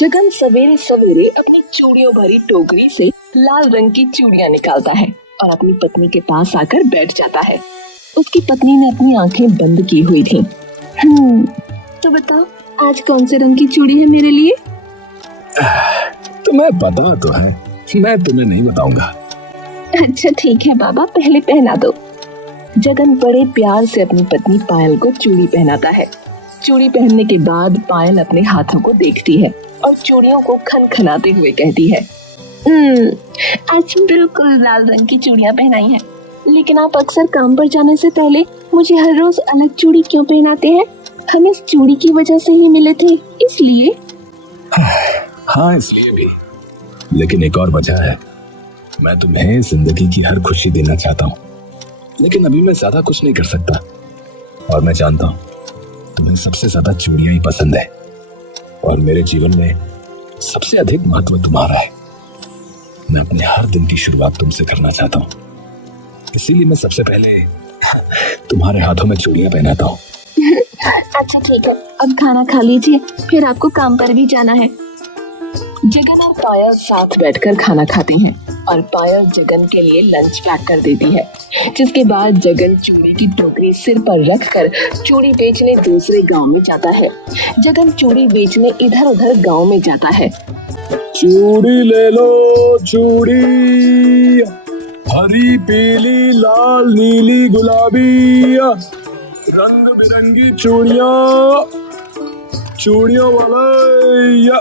जगन सवेरे सवेरे अपनी चूड़ियों भरी टोकरी से लाल रंग की चूड़ियां निकालता है और अपनी पत्नी के पास आकर बैठ जाता है। उसकी पत्नी ने अपनी आंखें बंद की हुई थी। तो बताओ आज कौन से रंग की चूड़ी है मेरे लिए? तुम्हें पता तो है, मैं तुम्हें नहीं बताऊंगा। अच्छा ठीक है बाबा, पहले पहना दो। जगन बड़े प्यार से अपनी पत्नी पायल को चूड़ी पहनाता है। चूड़ी पहनने के बाद पायल अपने हाथों को देखती है और चूड़ियों को खनखनाते हुए कहती है, आज बिल्कुल लाल रंग की चूड़ियां पहनाई हैं। लेकिन आप अक्सर काम पर जाने से पहले मुझे हर रोज अलग चूड़ी क्यों पहनाते हैं? हम इस चूड़ी की वजह से ही मिले थे, इसलिए? हाँ इसलिए भी, लेकिन एक और वजह है। मैं तुम्हें जिंदगी की हर खुशी देना चाहता हूँ, लेकिन अभी मैं ज्यादा कुछ नहीं कर सकता। और मैं जानता हूँ तुम्हें सबसे ज्यादा चूड़ियां ही पसंद है और मेरे जीवन में सबसे अधिक महत्व तुम्हारा है। मैं अपने हर दिन की शुरुआत तुमसे करना चाहता हूँ, इसीलिए मैं सबसे पहले तुम्हारे हाथों में चूड़ियां पहनाता हूँ। अच्छा ठीक है, अब खाना खा लीजिए, फिर आपको काम पर भी जाना है। जगन और पायल साथ बैठकर खाना खाते हैं और पायल जगन के लिए लंच पैक कर देती है। जिसके बाद जगन चूड़ी की टोकरी सिर पर रखकर चूड़ी बेचने दूसरे गांव में जाता है। जगन चूड़ी बेचने इधर उधर गांव में जाता है। चूड़ी ले लो चूड़ी, हरी पीली लाल नीली गुलाबी, रंग बिरंगी चूड़ियां, चूड़ियों वाला।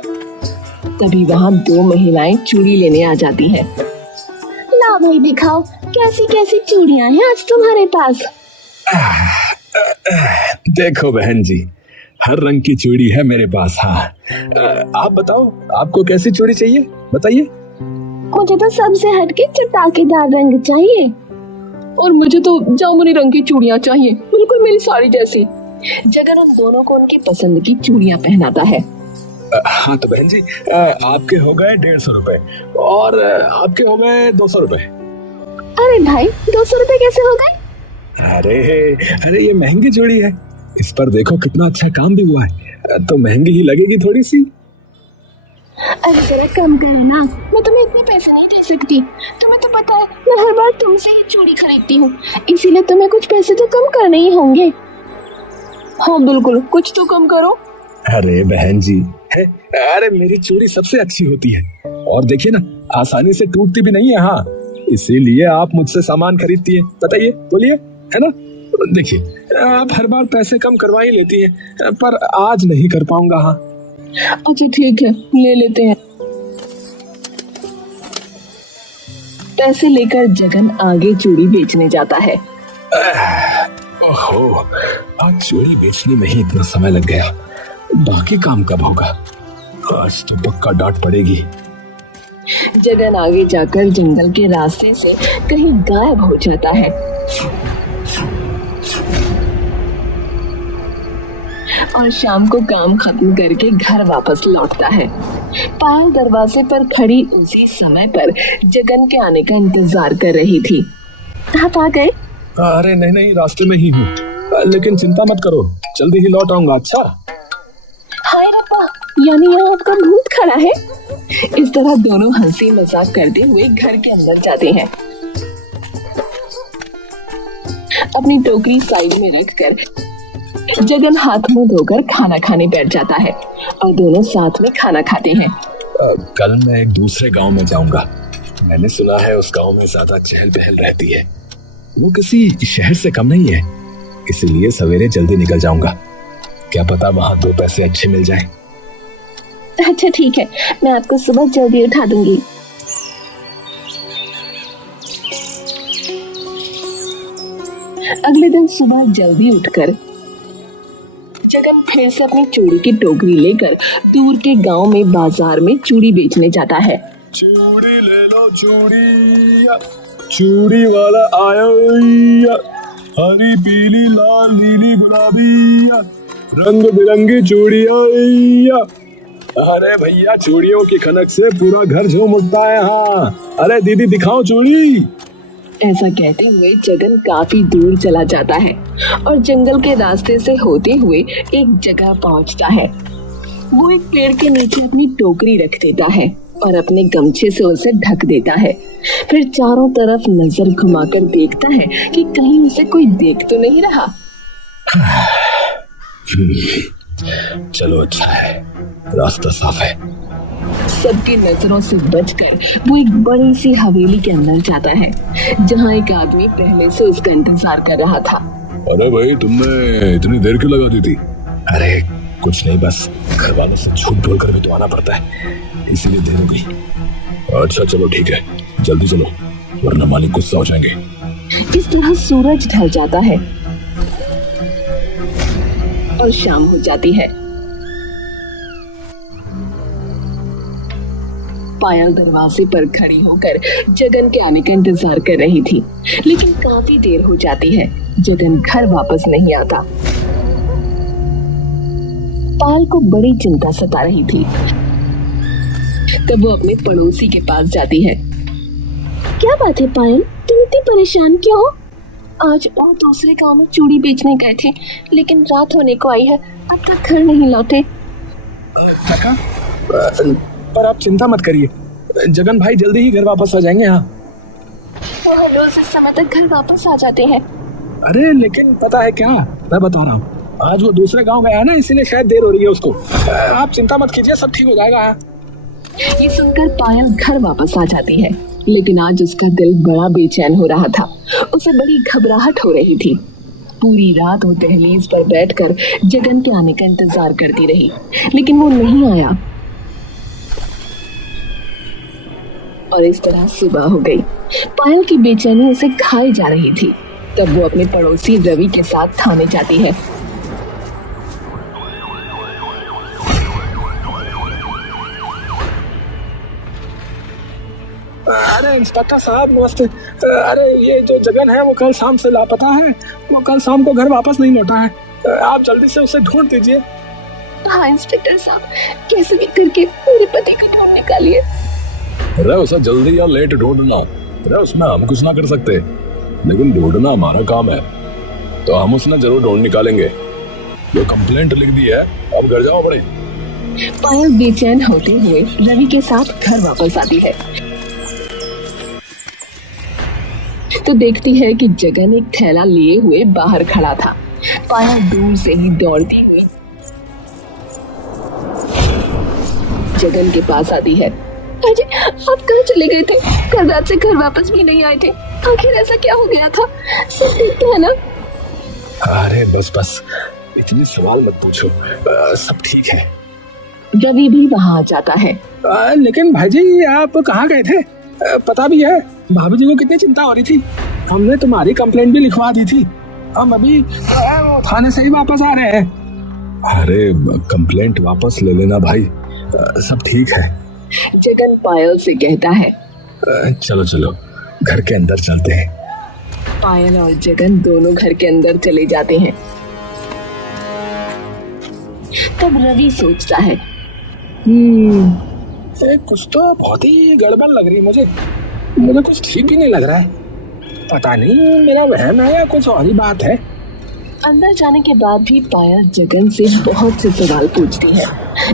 तभी वहाँ दो महिलाएं चूड़ी लेने आ जाती हैं। ला भाई दिखाओ, कैसी कैसी चूड़ियां हैं आज तुम्हारे पास। देखो बहन जी, हर रंग की चूड़ी है मेरे पास। हाँ आप बताओ, आपको कैसी चूड़ी चाहिए बताइए। मुझे तो सबसे हटके चटाकेदार रंग चाहिए। और मुझे तो जामुनी रंग की चूड़ियां चाहिए, बिल्कुल मेरी साड़ी जैसी। जगन उन दोनों को उनकी पसंद की चूड़ियां पहनाता है। हाँ तो बहन जी, आपके हो गए 150 रुपए और आपके हो गए 200 रुपए। अरे भाई 200 रुपए कैसे हो गए? अरे ये महंगी चूड़ी है, इस पर देखो कितना अच्छा काम भी हुआ है, तो महंगी ही लगेगी थोड़ी सी। अरे जरा कम करो ना, मैं तुम्हें इतने पैसे नहीं दे सकती। तुम्हें तो पता है मैं हर बार तुमसे ही चूड़ी खरीदती हूँ, इसीलिए तुम्हें कुछ पैसे तो कम करने ही होंगे। हाँ बिल्कुल, कुछ तो कम करो। अरे बहन जी, अरे मेरी चूड़ी सबसे अच्छी होती है और देखिए ना, आसानी से टूटती भी नहीं है। हाँ इसीलिए आप मुझसे सामान खरीदती है। बताइए, बोलिए, है ना? देखिए आप हर बार पैसे कम करवा ही लेती हैं, पर आज नहीं कर पाऊंगा। हाँ अच्छा ठीक है, ले लेते हैं। पैसे लेकर जगन आगे चूड़ी बेचने जाता है। ओहो, आज चूड़ी बेचने में ही इतना समय लग गया, बाकी काम कब होगा? आज तो पक्का डांट पड़ेगी। जगन आगे जाकर जंगल के रास्ते से कहीं गायब हो जाता है और शाम को काम खत्म करके घर वापस लौटता है। पायल दरवाजे पर खड़ी उसी समय पर जगन के आने का इंतजार कर रही थी। आप आ गए? अरे नहीं, रास्ते में ही हूँ, लेकिन चिंता मत करो, जल्दी ही लौट आऊंगा। अच्छा? हाय रब्बा, यानी यहाँ आपका भूत खड़ा है। इस तरह दोनों हंसी मजाक करते हुए घर के अंदर जाते हैं। अपनी टोकरी साइड में रखकर जगन हाथ मुंह धोकर खाना खाने बैठ जाता है और दोनों साथ में खाना खाते हैं। कल मैं एक दूसरे गांव में जाऊंगा। मैंने सुना है उस गांव में ज्यादा चहल पहल रहती है, वो किसी शहर से कम नहीं है, इसीलिए सवेरे जल्दी निकल जाऊंगा। क्या पता वहां 2 पैसे अच्छे मिल जाएं। अच्छा ठीक है, मैं आपको सुबह जल्दी उठा दूंगी। अगले दिन सुबह जल्दी उठकर जगन फिर से अपनी चूड़ी की टोकरी लेकर दूर के गांव में बाजार में चूड़ी बेचने जाता है। चूड़ी ले लो चूड़ी, चूड़ी वाला आया, हरी पीली लाल नीली गुलाबी, रंग बिरंगी चूड़ियां। अरे भैया, चूड़ियों की खनक से पूरा घर झूम उठता है। हाँ अरे दीदी दिखाओ चूड़ी। ऐसा कहते हुए जगन काफी दूर चला जाता है और जंगल के रास्ते से होते हुए एक जगह पहुंचता है। वो एक पेड़ के नीचे अपनी टोकरी रख देता है और अपने गमछे से उसे ढक देता है। फिर चारों तरफ नजर घुमाकर देखता है कि कहीं उसे कोई देख तो नहीं रहा। चलो अच्छा है, रास्ता साफ है। सबकी नजरों से बचकर वो एक बड़ी सी हवेली के अंदर जाता है, जहाँ एक आदमी पहले से उसका इंतजार कर रहा था। अरे भाई, तुमने इतनी देर क्यों लगा दी थी? अरे कुछ नहीं, बस घर वालों से झूठ बोलकर भी तो आना पड़ता है, इसीलिए देर हो गई। अच्छा चलो ठीक है, जल्दी चलो वरना मालिक गुस्सा हो जाएंगे। इस तरह सूरज ढल जाता है और शाम हो जाती है। पायल दरवाजे पर खड़ी होकर जगन के आने का इंतजार कर रही थी, लेकिन काफी देर हो जाती है। जगन घर वापस नहीं आता। पायल को बड़ी चिंता सता रही थी। तब वो अपने पड़ोसी के पास जाती है। क्या बात है पायल, तुम इतनी परेशान क्यों हो? आज वो दूसरे गांव में चूड़ी बेचने गए थे, लेकिन रात होने को आई है, अब तक घर नहीं लौटे। पर आप चिंता मत करिए, जगन भाई जल्दी ही घर वापस आ जाएंगे। हाँ, वो हर रोज इस समय तक घर वापस आ जाते हैं। अरे लेकिन पता है क्या, मैं बता रहा हूँ, आज वो दूसरे गांव गया है ना, इसीलिए शायद देर हो रही है उसको। आप चिंता मत कीजिए, सब ठीक हो जाएगा। ये सुनकर पायल घर वापस आ जाती है, लेकिन आज उसका दिल बड़ा बेचैन हो रहा था। उसे बड़ी घबराहट हो रही थी। पूरी रात वो दहलीज पर बैठकर जगन के आने का इंतजार करती रही, लेकिन वो नहीं आया। और इस तरह सुबह हो गई। पायल की बेचैनी उसे खाई जा रही थी। तब वो अपने पड़ोसी रवि के साथ थाने जाती है। अरे इंस्पेक्टर साहब नमस्ते। अरे ये जो जगन है वो कल शाम से लापता है, वो कल शाम को घर वापस नहीं लौटा है। आप जल्दी से उसे ढूंढ दीजिए। हाँ इंस्पेक्टर साहब, कैसे भी करके मेरे पति को ढूंढ निकालिए। अरे उसे जल्दी या लेट ढूंढना, अरे उसमें हम कुछ ना कर सकते, लेकिन ढूंढना हमारा काम है, तो हम उसने जरूर ढूंढ निकालेंगे। ये कंप्लेंट लिख दी है, अब घर जाओ बड़े। पायल बेचैन होते हुए रवि के साथ घर वापस आती है तो देखती है कि जगन एक थैला लिए हुए बाहर खड़ा था। पायल दूर से ही दौड़ती हुई जगन के पास आती है। अरे आप कहाँ चले गए थे? कल रात से घर वापस भी नहीं आए थे, आखिर ऐसा क्या हो गया था? सब ठीक तो है ना? अरे बस बस, इतने सवाल मत पूछो, सब ठीक है। रवि भी वहाँ आ जाता है। लेकिन भाईजी आप कहाँ गए थे? पता भी है भाभी जी को कितनी चिंता हो रही थी, हमने तुम्हारी कंप्लेंट भी लिखवा दी थी, हम अभी थाने से ही वापस आ रहे हैं। अरे कंप्लेंट वापस ले लेना भाई, सब ठीक है। जगन पायल से कहता है। चलो चलो घर के अंदर चलते हैं। पायल और जगन दोनों घर के अंदर चले जाते हैं। तब रवि सोचता है, कुछ तो बहुत ही गड़बड़ लग रही मुझे कुछ ठीक ही नहीं लग रहा है। पता नहीं मेरा वहम है या कुछ और ही बात है। अंदर जाने के बाद भी पायल जगन से बहुत से सवाल पूछती है,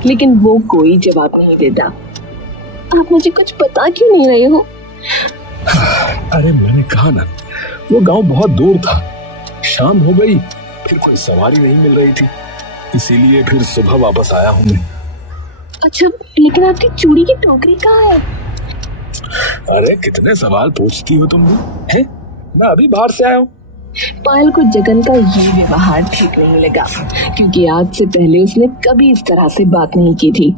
लेकिन वो कोई जवाब नहीं देता। आप मुझे कुछ बता क्यों नहीं रहे हो? अरे मैंने कहा ना, वो गांव बहुत दूर था, शाम हो गई, फिर कोई सवारी नहीं मिल रही थी, इसीलिए फिर सुबह वापस आया हूँ मैं। अच्छा, लेकिन आपकी चूड़ी की टोकरी कहाँ है? अरे कितने सवाल पूछती हो तुम हैं? मैं अभी बाहर से आया हूँ। पायल को जगन का ये व्यवहार ठीक नहीं लगा, क्योंकि आज से पहले उसने कभी इस तरह से बात नहीं की थी।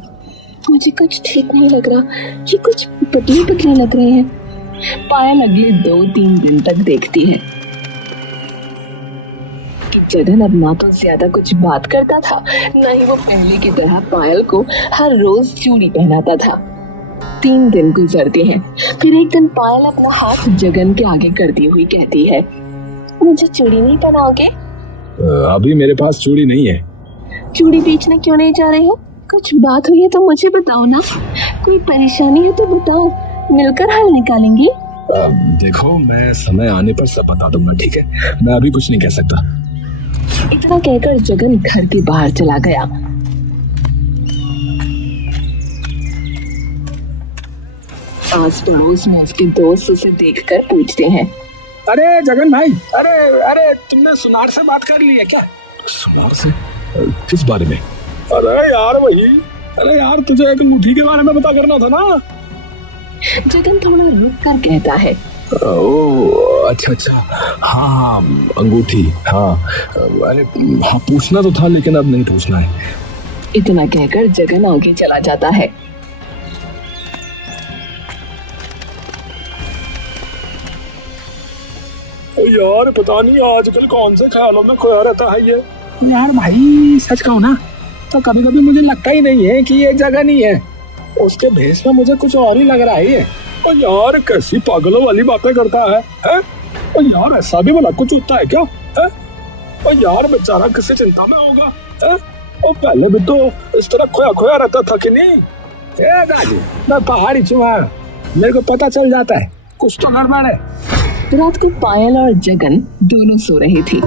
मुझे कुछ ठीक नहीं लग रहा, ये कुछ पतले पतले लग रहे हैं। पायल अगले 2-3 दिन तक देखती है कि जगन अब ना तो ज्यादा कुछ बात करता था, ना ही वो पहले की तरह पायल को हर रोज चूड़ी पहनाता था। 3 दिन गुजरते हैं, फिर एक दिन पायल अपना हाथ जगन के आगे करती हुई कहती है, मुझे चूड़ी नहीं पहनाओगे? अभी मेरे पास चूड़ी नहीं है। चूड़ी बेचने क्यों नहीं जा रहे हो? कुछ बात हुई है तो मुझे बताओ ना, कोई परेशानी है तो बताओ, मिलकर हल निकालेंगे। देखो मैं समय आने पर सब बता दूंगा, ठीक है? मैं अभी कुछ नहीं कह सकता। इतना कहकर जगन घर के बाहर चला गया। आस पड़ोस में उसके दोस्त उसे देखकर पूछते हैं। अरे जगन भाई, अरे अरे तुमने सुनार से बात कर ली है क्या? सुनार से? किस बारे में? अरे यार वही, अरे यार तुझे एक अंगूठी के बारे में पता करना था ना। जगन थोड़ा रुक कर कहता है। ओह अच्छा अच्छा, हाँ हाँ अंगूठी, हाँ अरे हाँ पूछना तो था लेकिन अब नहीं पूछना है। इतना कहकर जगन आगे चला जाता है। यार पता नहीं आजकल कौन से ख्यालों में खोया रहता है ये। यार भाई सच कहूँ ना तो कभी कभी मुझे लगता ही नहीं है कि ये जगह नहीं है, उसके भेष में मुझे कुछ और ही लग रहा है ये। और यार कैसी पागलों वाली बातें करता है? और यार ऐसा भी भला कुछ होता है क्या? है? और यार बेचारा किसी चिंता में होगा है? और पहले भी तो इस तरह खोया खोया रहता था कि नहीं? दादी मैं पहाड़ी चुहा, मेरे को पता चल जाता है कुछ तो गड़बड़ है। रात को पायल और जगन दोनों सो रही थी।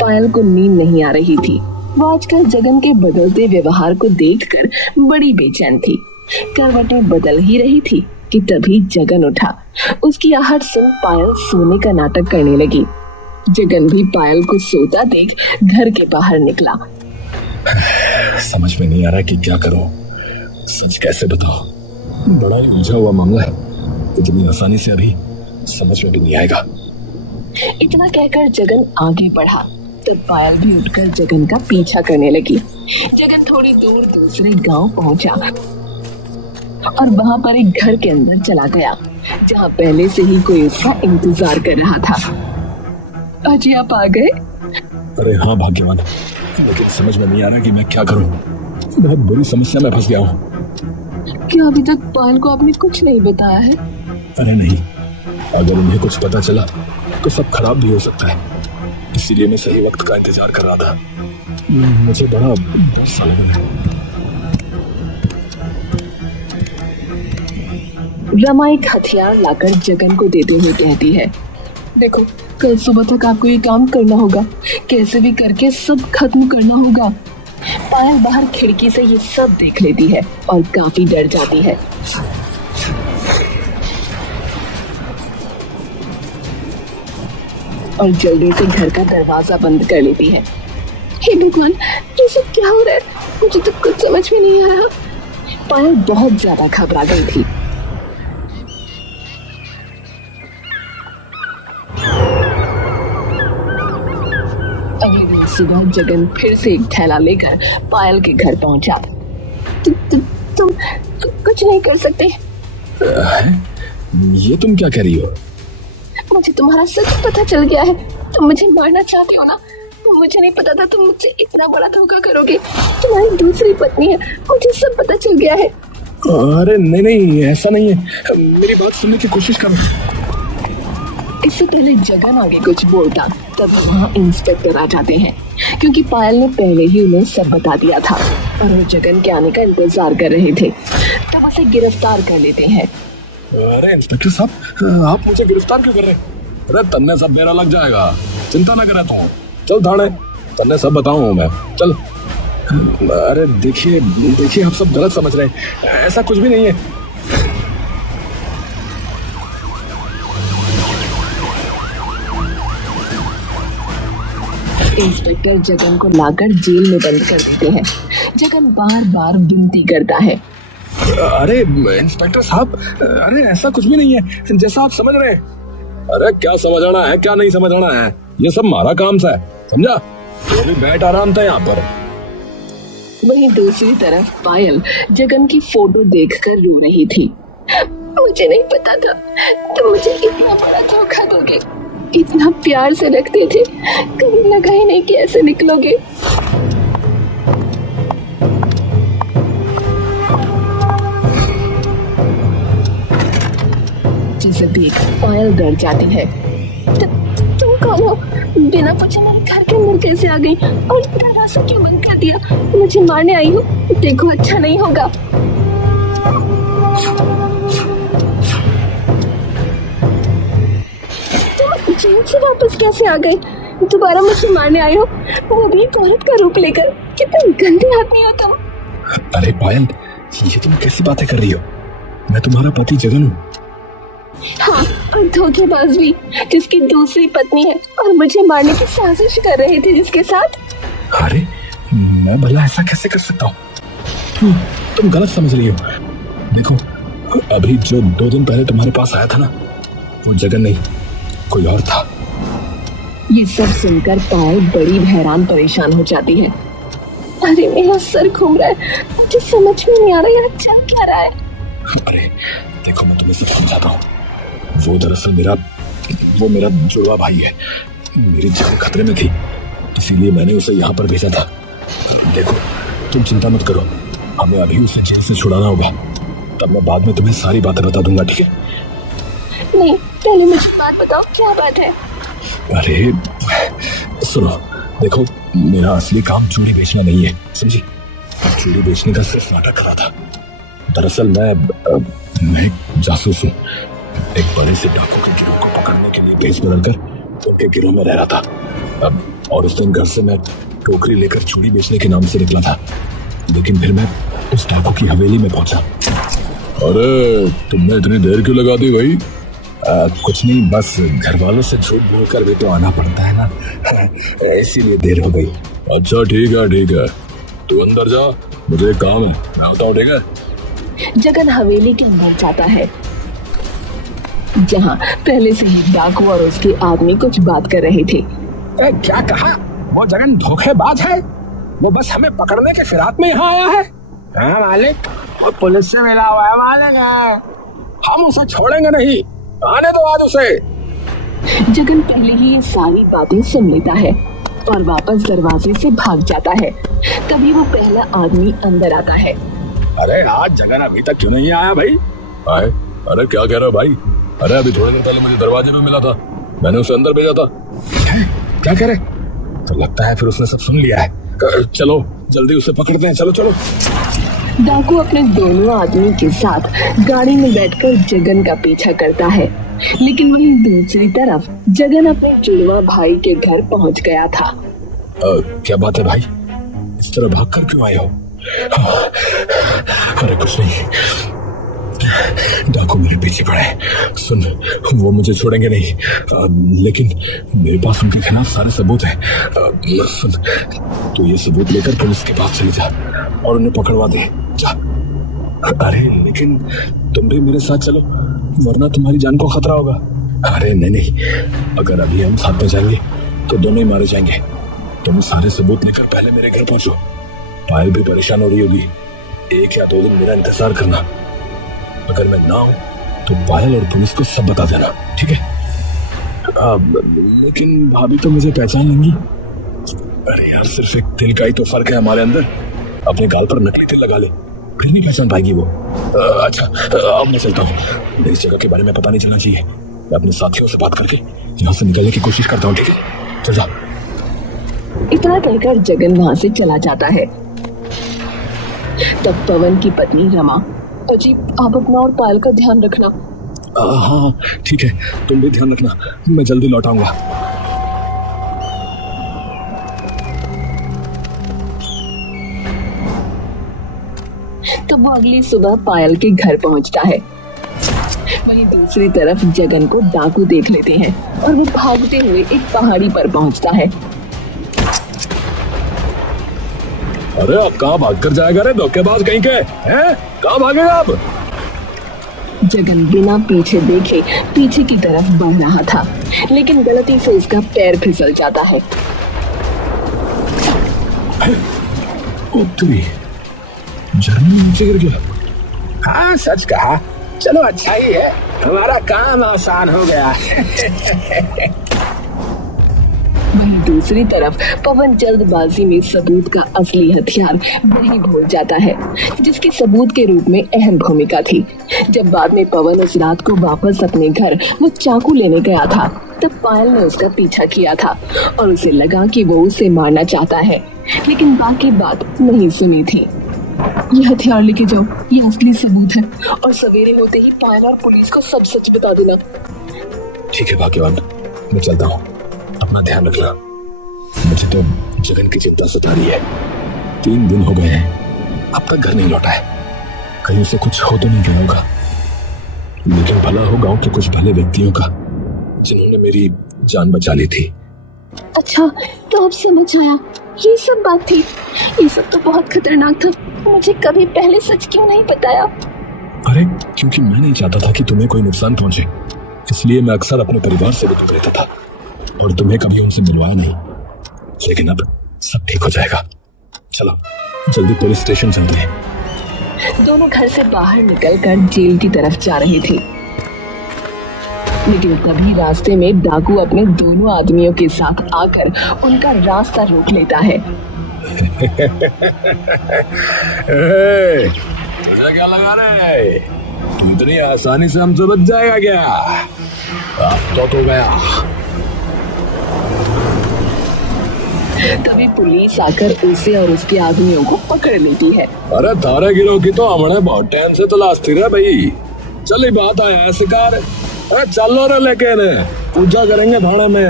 पायल को नींद नहीं आ रही थी। वो आजकल जगन के बदलते व्यवहार को देखकर बड़ी बेचैन थी। करवटें बदल ही रही थी कि तभी जगन उठा। उसकी आहट सुन पायल सोने का नाटक करने लगी। जगन भी पायल को सोता देख घर के बाहर निकला। समझ में नहीं आ रहा कि क्या करूं, सच कैसे बताओ, बड़ा उलझा हुआ मामला है, इतनी आसानी से अभी समझ में भी नहीं आएगा। इतना कहकर जगन आगे बढ़ा, तब पायल भी उठकर जगन का पीछा करने लगी। जगन थोड़ी दूर दूसरे गांव पहुंचा और वहां पर एक घर के अंदर चला गया, जहां पहले से ही कोई उसका इंतजार कर रहा था। अजी आप आ गए? अरे हाँ भाग्यवान, लेकिन समझ में नहीं आ रहा कि मैं क्या करूं, बहुत बुरी समस्या में फंस गया हूँ। क्या अभी तक पायल को आपने कुछ नहीं बताया है? अरे नहीं, अगर उन्हें कुछ पता चला तो सब खराब भी हो सकता है, इसीलिए मैं सही वक्त का इंतजार कर रहा था। मुझे बड़ा डर सा लग रहा है। रमा एक हथियार लाकर जगन को देते हुए कहती है, देखो कल सुबह तक आपको ये काम करना होगा, कैसे भी करके सब खत्म करना होगा। पायल बाहर खिड़की से ये सब देख लेती है और काफी डर जाती है। और जल्दी से घर का दरवाजा बंद कर लेती है। हे भगवान, ये सब क्या हो रहा है? मुझे तो कुछ समझ में नहीं आ रहा। पायल बहुत ज्यादा घबरा गई थी। अगले दिन सुबह जगन फिर से एक थैला लेकर पायल के घर पहुंचा। तुम कुछ नहीं कर सकते? ये तुम क्या कह रही हो? मुझे तुम्हारा सच पता चल गया है। तुम मुझे मारना चाहते हो ना? मुझे नहीं पता था तुम मुझसे इतना बड़ा धोखा करोगे। तुम्हारी दूसरी पत्नी है, मुझे सब पता चल गया है। अरे नहीं नहीं ऐसा नहीं है, मेरी बात सुनने की कोशिश करो। इससे पहले जगन आगे कुछ बोलता तब वहाँ इंस्पेक्टर आ जाते हैं, क्योंकि पायल ने पहले ही उन्हें सब बता दिया था और वो जगन के आने का इंतजार कर रहे थे। तब उसे गिरफ्तार कर लेते हैं। अरे इंस्पेक्टर साहब, आप मुझे गिरफ्तार क्यों कर रहे हैं? अरे तन्ने सब मेरा लग जाएगा, चिंता ना करे तू। चल थाने, तन्ने सब बताऊं मैं, चल। अरे देखिए देखिए, आप सब गलत समझ रहे हैं, ऐसा कुछ भी नहीं है। इंस्पेक्टर जगन को लाकर जेल में बंद कर देते हैं। जगन बार बार विनती करता है। अरे इंस्पेक्टर साहब, अरे ऐसा कुछ भी नहीं है जैसा आप समझ रहे हैं। अरे क्या समझाना है, क्या नहीं समझाना है, ये सब हमारा काम सा है, समझा? तो भी बैठ आराम था यहाँ पर। वहीं दूसरी तरफ पायल जगन की फोटो देखकर रो रही थी। मुझे नहीं पता था तुम मुझे इतना बड़ा धोखा दोगे। इतना प्यार से रखते थे, कभी लगा ही नहीं कि ऐसे निकलोगे। जिसे देख पायल डर जाती है। तुम कौन हो? बिना पूछे मेरे घर के अंदर कैसे आ गई और दरवाजा क्यों बंद कर दिया? मुझे मारने आई हो? देखो अच्छा नहीं होगा। तुम जेल से वापस कैसे आ गई? दोबारा मुझे मारने आई हो, वो भी एक औरत का रूप लेकर। कितने गंदे आदमी हो तुम। अरे पायल, ये तुम कैसी बातें कर रही हो? मैं तुम्हारा पति जगन हूँ, हाँ, और धोखेबाज भी, जिसकी दूसरी पत्नी है और मुझे मारने की साजिश कर रहे थे जिसके साथ। अरे मैं भला ऐसा कैसे कर सकता हूँ? तुम गलत समझ रही हो। देखो, अभी जो 2 दिन पहले तुम्हारे पास आया था ना, वो जगन नहीं, कोई और था। ये सब सुनकर पायल बड़ी हैरान परेशान हो जाती है। अरे मेरा सर घूम रहा है, मुझे समझ में नहीं आ रहा यहाँ चल क्या रहा है। अरे देखो, मैं तुम्हें सब समझाता हूँ। वो दरअसल मेरा जुड़वा भाई है। मेरी जान खतरे में थी, इसीलिए मैंने उसे यहाँ पर भेजा था। देखो, तुम चिंता मत करो, हमें अभी उसे जेल से छुड़ाना होगा। तब मैं बाद में तुम्हें सारी बातें बता दूंगा, ठीक है? नहीं, पहले मुझे बात बताओ, क्या बात है? अरे सुनो, देखो, मेरा असली काम चूड़ी बेचना नहीं है, समझी? चूड़ी बेचने का सिर्फ नाटक कर रहा था। दरअसल मैं एक जासूस हूँ। एक बड़े से डाकू के गिरोह को पकड़ने के लिए भेस बदलकर उनके गिरोह में रह रहा था। और उस दिन घर से मैं टोकरी लेकर चूड़ी बेचने के नाम से निकला था, लेकिन फिर मैं उस डाकू की हवेली में पहुंचा। अरे तुमने इतनी देर क्यों लगा दी भाई? कुछ नहीं, बस घर वालों से झूठ बोलकर भी तो आना पड़ता है ना, इसीलिए देर हो गई। अच्छा ठीक है, तू अंदर जा, मुझे एक काम है, मैं आता हूँ, ठीक है? जगन हवेली के अंदर जाता है, जहाँ पहले से ही डाकू और उसके आदमी कुछ बात कर रहे थे। क्या कहा? वो जगन धोखेबाज है, वो बस हमें पकड़ने के फिराक में यहाँ आया है। हाँ मालिक, वो पुलिस से मिला हुआ है मालिक, हम उसे छोड़ेंगे नहीं, आने दो आज उसे। जगन पहले ही ये सारी बातें सुन लेता है और वापस दरवाजे से भाग जाता है। तभी वो पहला आदमी अंदर आता है। अरे आज जगन अभी तक क्यों नहीं आया भाई? अरे क्या कह रहे हो भाई? अरे अभी थोड़ी देर पहले मुझे दरवाजे पे मिला था, मैंने उसे अंदर भेजा था। क्या कह रहे? तो लगता है फिर उसने सब सुन लिया है। चलो जल्दी उसे पकड़ते हैं, चलो। डाकू अपने दोनों आदमी के साथ गाड़ी में बैठकर जगन का पीछा करता है, लेकिन वहीं दूसरी तरफ जगन अपने जुड़वा भाई के घर पहुंच गया था। क्या बात है भाई, इस तरह भागकर क्यों आए हो? अरे कुछ नहीं, डाकू मेरे पीछे पड़े। सुन, वो मुझे छोड़ेंगे नहीं, लेकिन मेरे पास उनके खिलाफ सारे सबूत हैं। सुन, तू ये सबूत लेकर पुलिस के पास चले जा और उन्हें पकड़वा दे, जा। अरे लेकिन तुम भी मेरे साथ चलो, वरना तुम्हारी जान को खतरा होगा। अरे नहीं, अगर अभी हम साथ में जाएंगे तो दोनों ही मारे जाएंगे। तुम सारे सबूत लेकर पहले मेरे घर पहुंचो। पायल भी परेशान हो रही होगी, 1 या 2 दिन मेरा इंतजार करना। अगर मैं ना हूं तो पायल और पुलिस को सब बता देना, ठीक है? लेकिन भाभी तो मुझे पहचान लेंगी। अरे यार, सिर्फ एक तिल का ही तो फर्क है हमारे अंदर। अपने गाल पर नकली तिल लगा ले, फिर नहीं पहचान पाएगी वो। अच्छा, अब मैं चलता हूँ, इस जगह के बारे में पता नहीं चलना चाहिए। मैं अपने साथियों से बात करके यहाँ से निकलने की कोशिश करता हूँ, ठीक है? चल जा। इतना कहकर जगन वहाँ से चला जाता है। तब पवन की पत्नी रमा, अजी आप अपना और पायल का ध्यान रखना। हाँ ठीक है, तुम भी ध्यान रखना, मैं जल्दी लौट आऊंगा। तब वो अगली सुबह पायल के घर पहुंचता है। वहीं दूसरी तरफ जगन को डाकू देख लेते हैं और वो भागते हुए एक पहाड़ी पर पहुंचता है। अरे अब कहाँ भाग कर जाएगा रे धोखेबाज कहीं के, हैं? कहाँ भागेगा अब? जगन बिना पीछे देखे पीछे की तरफ बढ़ रहा था, लेकिन गलती से उसका पैर फिसल जाता है। झरने में नीचे गिर गया। हाँ सच कहा, चलो अच्छा ही है, हमारा काम आसान हो गया। वहीं दूसरी तरफ पवन जल्दबाजी में सबूत का असली हथियार वही भूल जाता है, जिसकी सबूत के रूप में अहम भूमिका थी। जब बाद में पवन उस रात को वापस अपने घर वो चाकू लेने गया था, तब पायल ने उसका पीछा किया था और उसे लगा कि वो उसे मारना चाहता है, लेकिन बाकी बात नहीं सुनी थी। ये हथियार लेके जाओ, ये असली सबूत है, और सवेरे होते ही पायल और पुलिस को सब सच बता देना। ठीक है भाग्यवान, मैं चलता हूँ, अपना ध्यान रखना। मुझे तो जगन की चिंता सता रही है। 3 दिन हो गए हैं, अब तक घर नहीं लौटा है। कहीं उसे कुछ हो तो नहीं गया होगा। लेकिन भला हो गांव के कुछ भले व्यक्तियों का, जिन्होंने मेरी जान बचा ली थी। अच्छा, तो अब समझ आया, ये सब बात थी। ये सब तो बहुत खतरनाक था। मुझे कभी पहले सच क्यों नहीं बताया? अरे क्योंकि मैं नहीं चाहता था कि तुम्हें कोई नुकसान पहुंचे, इसलिए मैं अक्सर अपने परिवार से भी दूर रहता था और तुम्हें कभी उनसे मिलवाया नहीं। लेकिन अब सब ठीक हो जाएगा। चलो जल्दी पुलिस स्टेशन चलते हैं। दोनों घर से बाहर निकलकर जेल की तरफ जा रहे थे, लेकिन तभी रास्ते में डाकू अपने दोनों आदमियों के साथ आकर उनका रास्ता रोक लेता है। तुझे क्या लगा रे? तू इतनी आसानी से हमसे बच जाएगा क्या? अब तो गया। तभी पुलिस आकर उसे और उसके आदमियों को पकड़ लेती है। अरे तारे गिरोह की तो हमने बहुत टाइम से तलाश थी रे भाई। चल बात आया है शिकार। अरे चलो रे, लेकिन पूजा करेंगे भाड़ा में।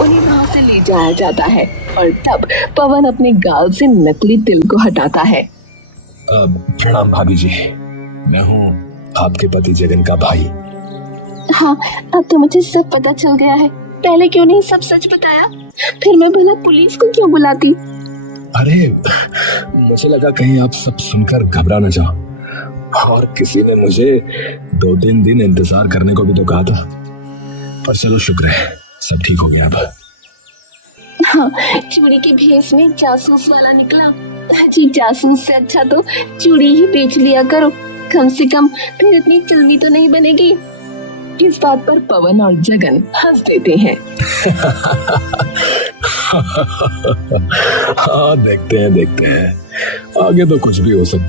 उन्हें वहाँ से ले जाया जाता है और तब पवन अपने गाल से नकली तिल को हटाता है। प्रणाम भाभी जी, मैं हूँ आपके पति जगन का भाई। हाँ, अब तो मुझे सब पता चल गया है। पहले क्यों नहीं सब सच बताया? फिर मैं भला पुलिस को क्यों बुलाती? अरे मुझे लगा कहीं आप सब सुनकर घबरा न जाओ, और किसी ने मुझे 2-3 दिन इंतजार करने को भी तो कहा था। पर चलो शुक्र है सब ठीक हो गया अब। हाँ, चूड़ी के भेष में जासूस वाला निकला। जी, जासूस से अच्छा तो चूड़ी ही बेच लिया करो, कम से कम फिर इतनी चलनी तो नहीं बनेगी। इस बात पर पवन और जगन हंस देते हैं। हाँ देखते हैं आगे तो कुछ भी हो सकता है।